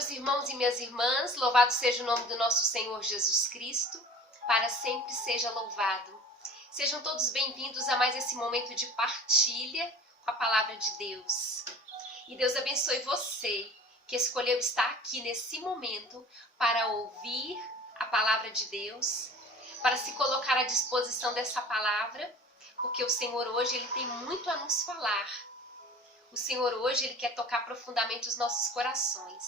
meus irmãos e minhas irmãs, louvado seja o nome do nosso Senhor Jesus Cristo, para sempre seja louvado. Sejam todos bem-vindos a mais esse momento de partilha com a palavra de Deus. E Deus abençoe você que escolheu estar aqui nesse momento para ouvir a palavra de Deus, para se colocar à disposição dessa palavra, porque o Senhor hoje ele tem muito a nos falar. O Senhor hoje ele quer tocar profundamente os nossos corações.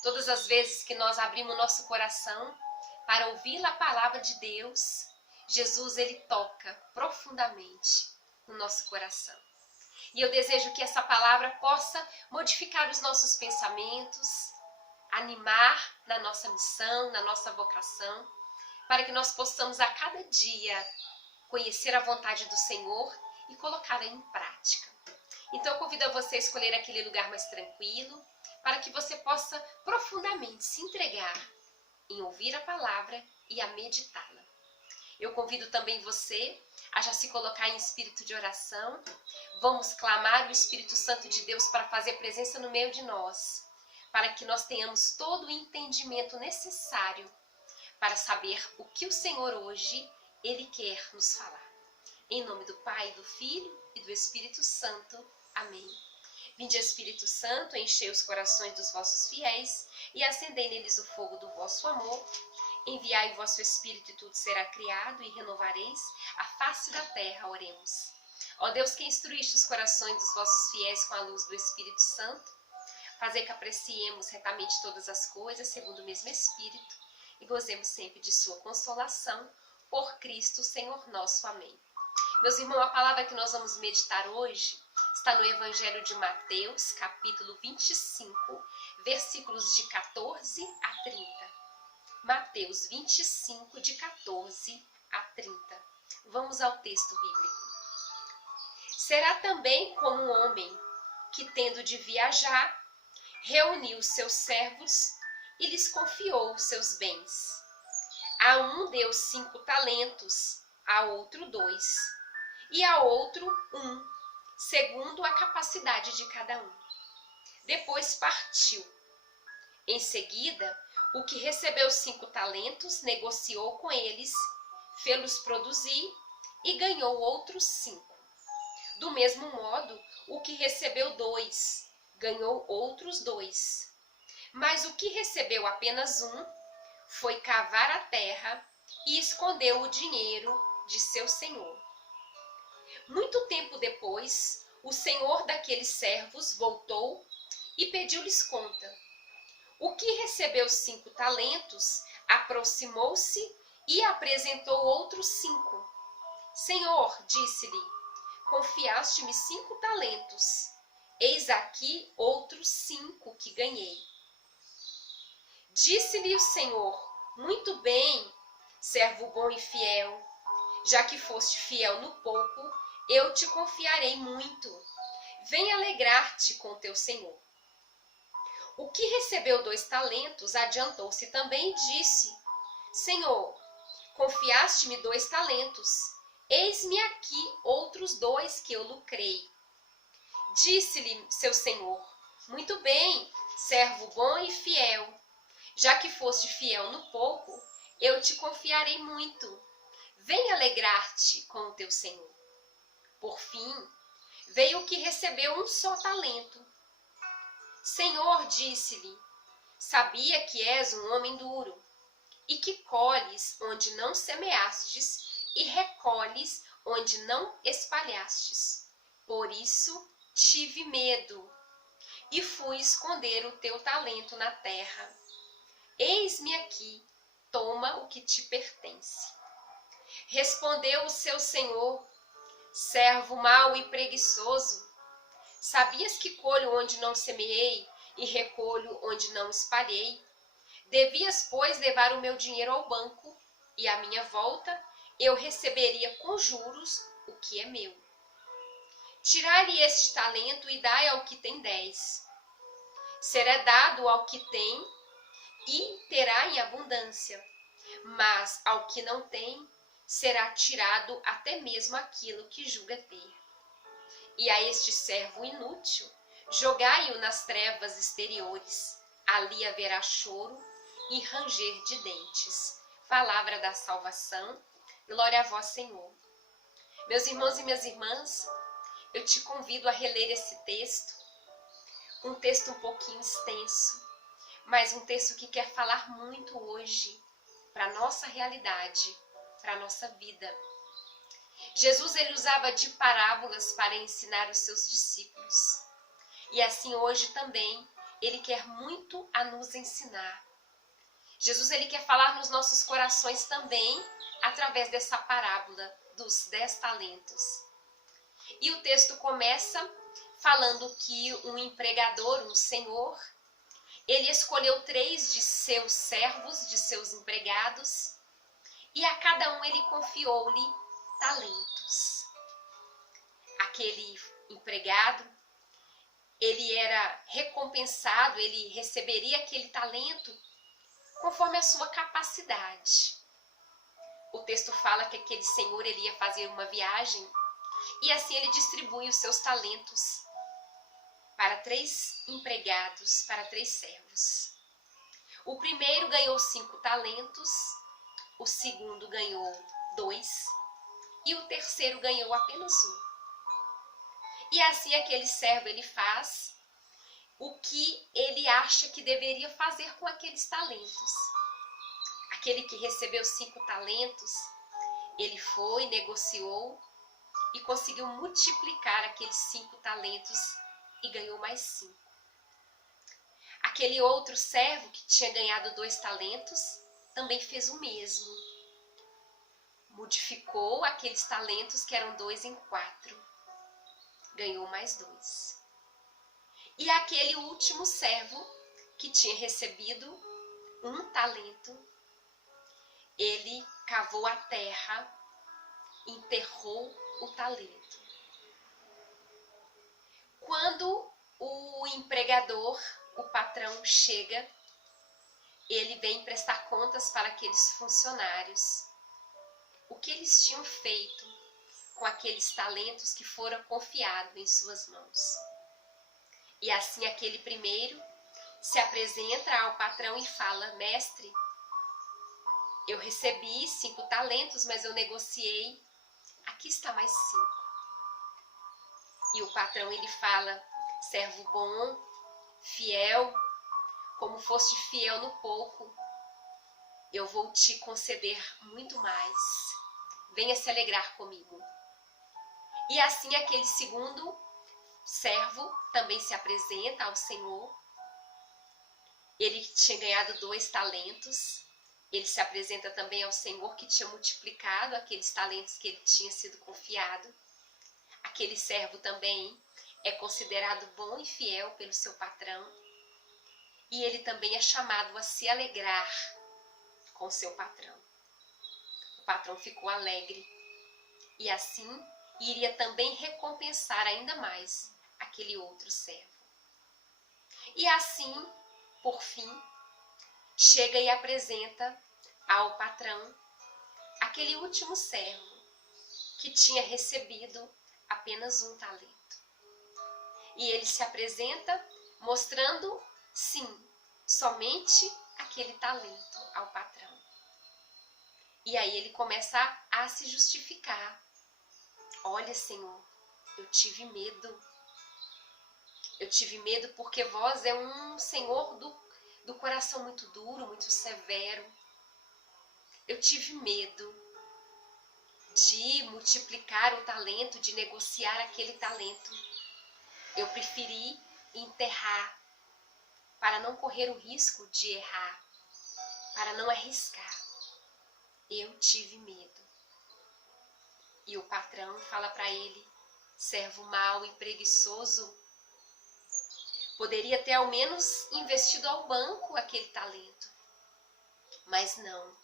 Todas as vezes que nós abrimos o nosso coração para ouvir a palavra de Deus, Jesus ele toca profundamente no nosso coração. E eu desejo que essa palavra possa modificar os nossos pensamentos, animar na nossa missão, na nossa vocação, para que nós possamos a cada dia conhecer a vontade do Senhor e colocá-la em prática. Então eu convido a você a escolher aquele lugar mais tranquilo, para que você possa profundamente se entregar em ouvir a palavra e a meditá-la. Eu convido também você a já se colocar em espírito de oração. Vamos clamar o Espírito Santo de Deus para fazer presença no meio de nós, para que nós tenhamos todo o entendimento necessário para saber o que o Senhor hoje ele quer nos falar. Em nome do Pai, do Filho e do Espírito Santo. Amém. Vinde, Espírito Santo, enchei os corações dos vossos fiéis e acendei neles o fogo do vosso amor. Enviai o vosso Espírito e tudo será criado e renovareis a face da terra. Oremos. Ó Deus, que instruíste os corações dos vossos fiéis com a luz do Espírito Santo, fazei que apreciemos retamente todas as coisas segundo o mesmo Espírito e gozemos sempre de sua consolação por Cristo, Senhor nosso. Amém. Meus irmãos, a palavra que nós vamos meditar hoje está no Evangelho de Mateus, capítulo 25, versículos de 14 a 30. Mateus 25, de 14 a 30. Vamos ao texto bíblico. Será também como um homem que, tendo de viajar, reuniu seus servos e lhes confiou seus bens. A um deu 5 talentos, a outro 2, e a outro 1, segundo a capacidade de cada um. Depois partiu. Em seguida, o que recebeu 5 talentos negociou com eles, fê-los produzir e ganhou outros 5. Do mesmo modo, o que recebeu 2 ganhou outros 2. Mas o que recebeu apenas 1 foi cavar a terra e escondeu o dinheiro de seu senhor. Muito tempo depois, o senhor daqueles servos voltou e pediu-lhes conta. O que recebeu 5 talentos aproximou-se e apresentou outros 5. Senhor, disse-lhe, confiaste-me 5 talentos. Eis aqui outros 5 que ganhei. Disse-lhe o Senhor, muito bem, servo bom e fiel. Já que foste fiel no pouco, eu te confiarei muito. Vem alegrar-te com teu senhor. O que recebeu 2 talentos adiantou-se também e disse, Senhor, confiaste-me 2 talentos. Eis-me aqui outros 2 que eu lucrei. Disse-lhe seu senhor, muito bem, servo bom e fiel. Já que foste fiel no pouco, eu te confiarei muito. Vem alegrar-te com o teu senhor. Por fim, veio o que recebeu 1 só talento. Senhor, disse-lhe, sabia que és um homem duro, e que colhes onde não semeastes e recolhes onde não espalhastes. Por isso tive medo, e fui esconder o teu talento na terra. Eis-me aqui, toma o que te pertence. Respondeu o seu senhor, servo mau e preguiçoso, sabias que colho onde não semeei e recolho onde não espalhei? Devias, pois, levar o meu dinheiro ao banco, e à minha volta eu receberia com juros o que é meu. Tirai-lhe este talento e dai ao que tem 10. Será dado ao que tem e terá em abundância, mas ao que não tem, será tirado até mesmo aquilo que julga ter. E a este servo inútil, jogai-o nas trevas exteriores. ali haverá choro e ranger de dentes. Palavra da salvação, glória a vós, Senhor. Meus irmãos e minhas irmãs, eu te convido a reler esse texto, um texto um pouquinho extenso, mas um texto que quer falar muito hoje para a nossa realidade, para a nossa vida. Jesus, ele usava de parábolas para ensinar os seus discípulos. E assim hoje também, ele quer muito a nos ensinar. Jesus, ele quer falar nos nossos corações também, através dessa parábola dos 10 talentos. E o texto começa falando que um empregador, um senhor, ele escolheu 3 de seus servos, de seus empregados, e a cada um ele confiou-lhe talentos. Aquele empregado, ele era recompensado, ele receberia aquele talento conforme a sua capacidade. O texto fala que aquele senhor ele ia fazer uma viagem e assim ele distribui os seus talentos para 3 empregados, para 3 servos. O primeiro ganhou 5 talentos, o segundo ganhou 2 e o terceiro ganhou apenas 1. E assim aquele servo ele faz o que ele acha que deveria fazer com aqueles talentos. Aquele que recebeu 5 talentos, ele foi, negociou e conseguiu multiplicar aqueles 5 talentos e ganhou mais 5. Aquele outro servo que tinha ganhado 2 talentos, também fez o mesmo. Modificou aqueles talentos que eram 2 em 4. Ganhou mais 2. E aquele último servo que tinha recebido 1 talento, ele cavou a terra, enterrou o talento. Quando o empregador, o patrão, chega, ele vem prestar contas para aqueles funcionários. O que eles tinham feito com aqueles talentos que foram confiados em suas mãos. E assim aquele primeiro se apresenta ao patrão e fala: mestre, eu recebi 5 talentos, mas eu negociei, aqui está mais 5. E o patrão ele fala: servo bom, fiel, como foste fiel no pouco, eu vou te conceder muito mais. Venha se alegrar comigo. E assim aquele segundo servo também se apresenta ao Senhor. Ele tinha ganhado 2 talentos. Ele se apresenta também ao Senhor que tinha multiplicado aqueles talentos que ele tinha sido confiado. Aquele servo também é considerado bom e fiel pelo seu patrão. E ele também é chamado a se alegrar com seu patrão. O patrão ficou alegre e assim iria também recompensar ainda mais aquele outro servo. E assim, por fim, chega e apresenta ao patrão aquele último servo que tinha recebido apenas 1 talento. E ele se apresenta mostrando, sim, somente aquele talento ao patrão. E aí ele começa a se justificar. Olha, Senhor, eu tive medo. Eu tive medo porque vós é um Senhor do coração muito duro, muito severo. Eu tive medo de multiplicar o talento, de negociar aquele talento. Eu preferi enterrar para não correr o risco de errar, para não arriscar. Eu tive medo. E o patrão fala para ele: servo mau e preguiçoso, poderia ter ao menos investido ao banco aquele talento. Mas não,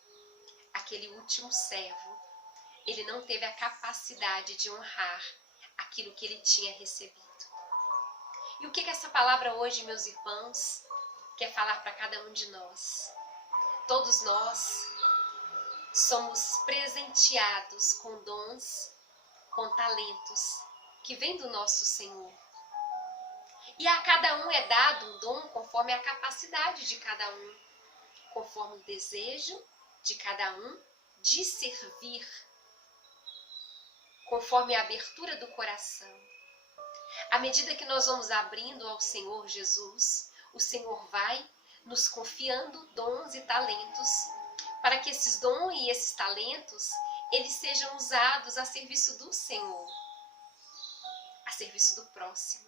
aquele último servo, ele não teve a capacidade de honrar aquilo que ele tinha recebido. E o que essa palavra hoje, meus irmãos, quer falar para cada um de nós? Todos nós somos presenteados com dons, com talentos que vêm do nosso Senhor. E a cada um é dado um dom conforme a capacidade de cada um, conforme o desejo de cada um de servir, conforme a abertura do coração. À medida que nós vamos abrindo ao Senhor Jesus, o Senhor vai nos confiando dons e talentos, para que esses dons e esses talentos, eles sejam usados a serviço do Senhor, a serviço do próximo.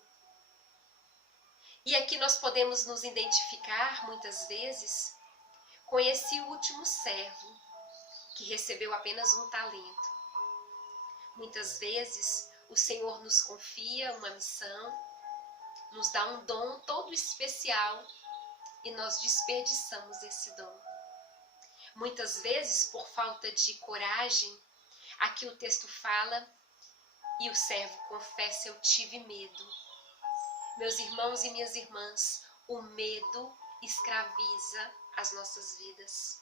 E aqui nós podemos nos identificar, muitas vezes, com esse último servo, que recebeu apenas um talento. Muitas vezes, o Senhor nos confia uma missão, nos dá um dom todo especial e nós desperdiçamos esse dom. Muitas vezes, por falta de coragem, aqui o texto fala, e o servo confessa: eu tive medo. Meus irmãos e minhas irmãs, o medo escraviza as nossas vidas.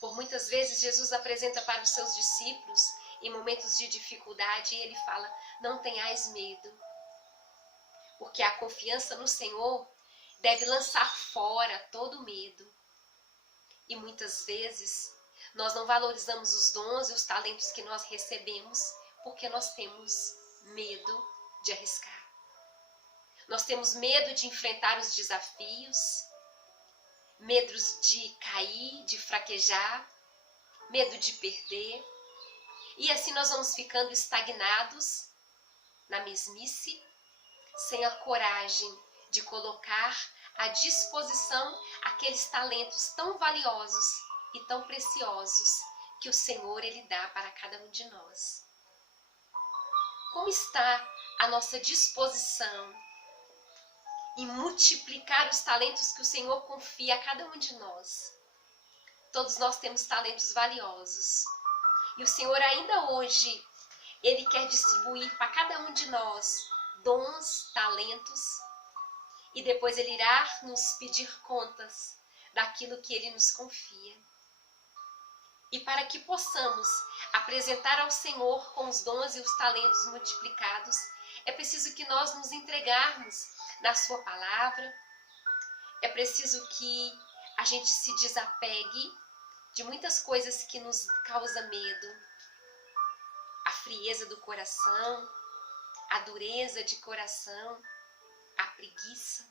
Por muitas vezes, Jesus apresenta para os seus discípulos, em momentos de dificuldade, e ele fala: não tenhais medo. Porque a confiança no Senhor deve lançar fora todo medo. E muitas vezes, nós não valorizamos os dons e os talentos que nós recebemos, porque nós temos medo de arriscar. Nós temos medo de enfrentar os desafios, medos de cair, de fraquejar, medo de perder. E assim nós vamos ficando estagnados na mesmice, sem a coragem de colocar à disposição aqueles talentos tão valiosos e tão preciosos que o Senhor ele dá para cada um de nós. Como está a nossa disposição em multiplicar os talentos que o Senhor confia a cada um de nós? Todos nós temos talentos valiosos. E o Senhor ainda hoje, ele quer distribuir para cada um de nós dons, talentos, e depois ele irá nos pedir contas daquilo que ele nos confia. E para que possamos apresentar ao Senhor com os dons e os talentos multiplicados, é preciso que nós nos entregarmos na sua palavra, é preciso que a gente se desapegue de muitas coisas que nos causam medo, a frieza do coração, a dureza de coração, a preguiça.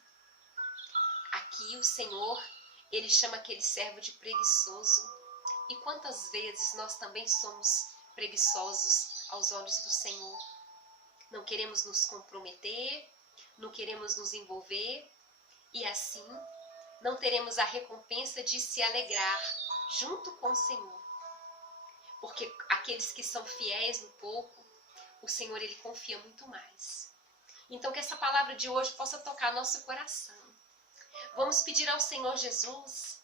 Aqui o Senhor, ele chama aquele servo de preguiçoso. E quantas vezes nós também somos preguiçosos aos olhos do Senhor? Não queremos nos comprometer, não queremos nos envolver, e assim não teremos a recompensa de se alegrar junto com o Senhor. Porque aqueles que são fiéis no pouco, o Senhor ele confia muito mais. Então que essa palavra de hoje possa tocar nosso coração. Vamos pedir ao Senhor Jesus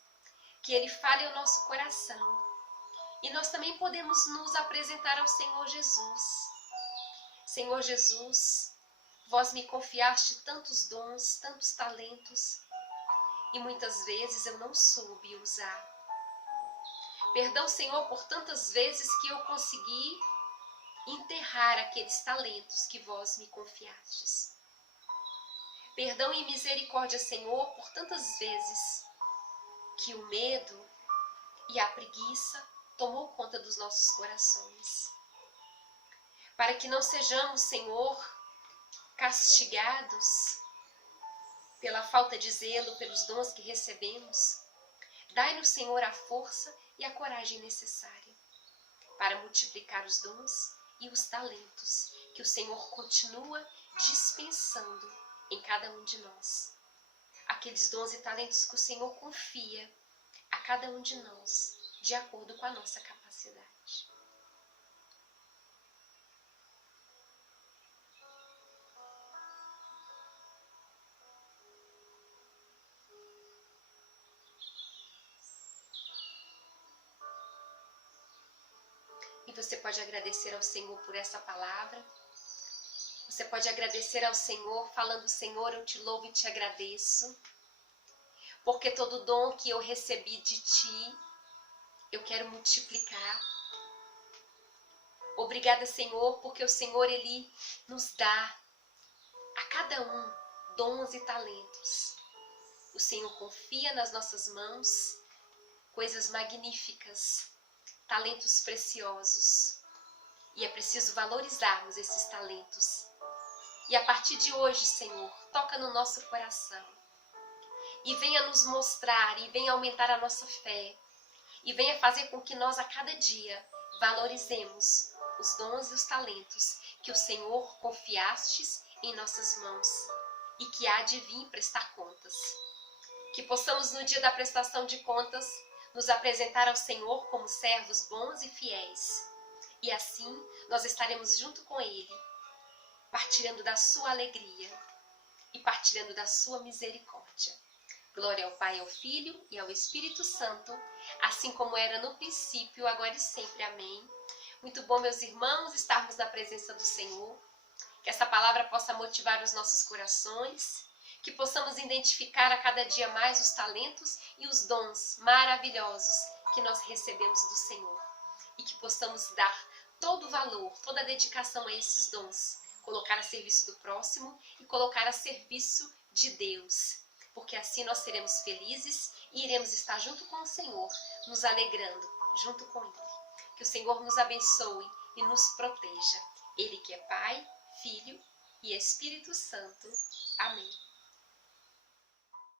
que ele fale ao nosso coração. E nós também podemos nos apresentar ao Senhor Jesus. Senhor Jesus, vós me confiaste tantos dons, tantos talentos, e muitas vezes eu não soube usar. Perdão, Senhor, por tantas vezes que eu consegui enterrar aqueles talentos que vós me confiastes. Perdão e misericórdia, Senhor, por tantas vezes que o medo e a preguiça tomou conta dos nossos corações. Para que não sejamos, Senhor, castigados pela falta de zelo, pelos dons que recebemos, dai-nos, Senhor, a força e a coragem necessária para multiplicar os dons e os talentos que o Senhor continua dispensando em cada um de nós. Aqueles dons e talentos que o Senhor confia a cada um de nós, de acordo com a nossa capacidade. E você pode agradecer ao Senhor por essa palavra. Você pode agradecer ao Senhor falando: Senhor, eu te louvo e te agradeço, porque todo dom que eu recebi de ti, eu quero multiplicar. Obrigada, Senhor, porque o Senhor, ele nos dá a cada um dons e talentos. O Senhor confia nas nossas mãos coisas magníficas, talentos preciosos. E é preciso valorizarmos esses talentos. E a partir de hoje, Senhor, toca no nosso coração. E venha nos mostrar, e venha aumentar a nossa fé. E venha fazer com que nós, a cada dia, valorizemos os dons e os talentos que o Senhor confiastes em nossas mãos e que há de vir prestar contas. Que possamos, no dia da prestação de contas, nos apresentar ao Senhor como servos bons e fiéis. E assim nós estaremos junto com Ele, partilhando da sua alegria e partilhando da sua misericórdia. Glória ao Pai, ao Filho e ao Espírito Santo, assim como era no princípio, agora e sempre. Amém. Muito bom, meus irmãos, estarmos na presença do Senhor. Que essa palavra possa motivar os nossos corações, que possamos identificar a cada dia mais os talentos e os dons maravilhosos que nós recebemos do Senhor. E que possamos dar todo o valor, toda a dedicação a esses dons, colocar a serviço do próximo e colocar a serviço de Deus. Porque assim nós seremos felizes e iremos estar junto com o Senhor, nos alegrando junto com Ele. Que o Senhor nos abençoe e nos proteja. Ele que é Pai, Filho e Espírito Santo. Amém.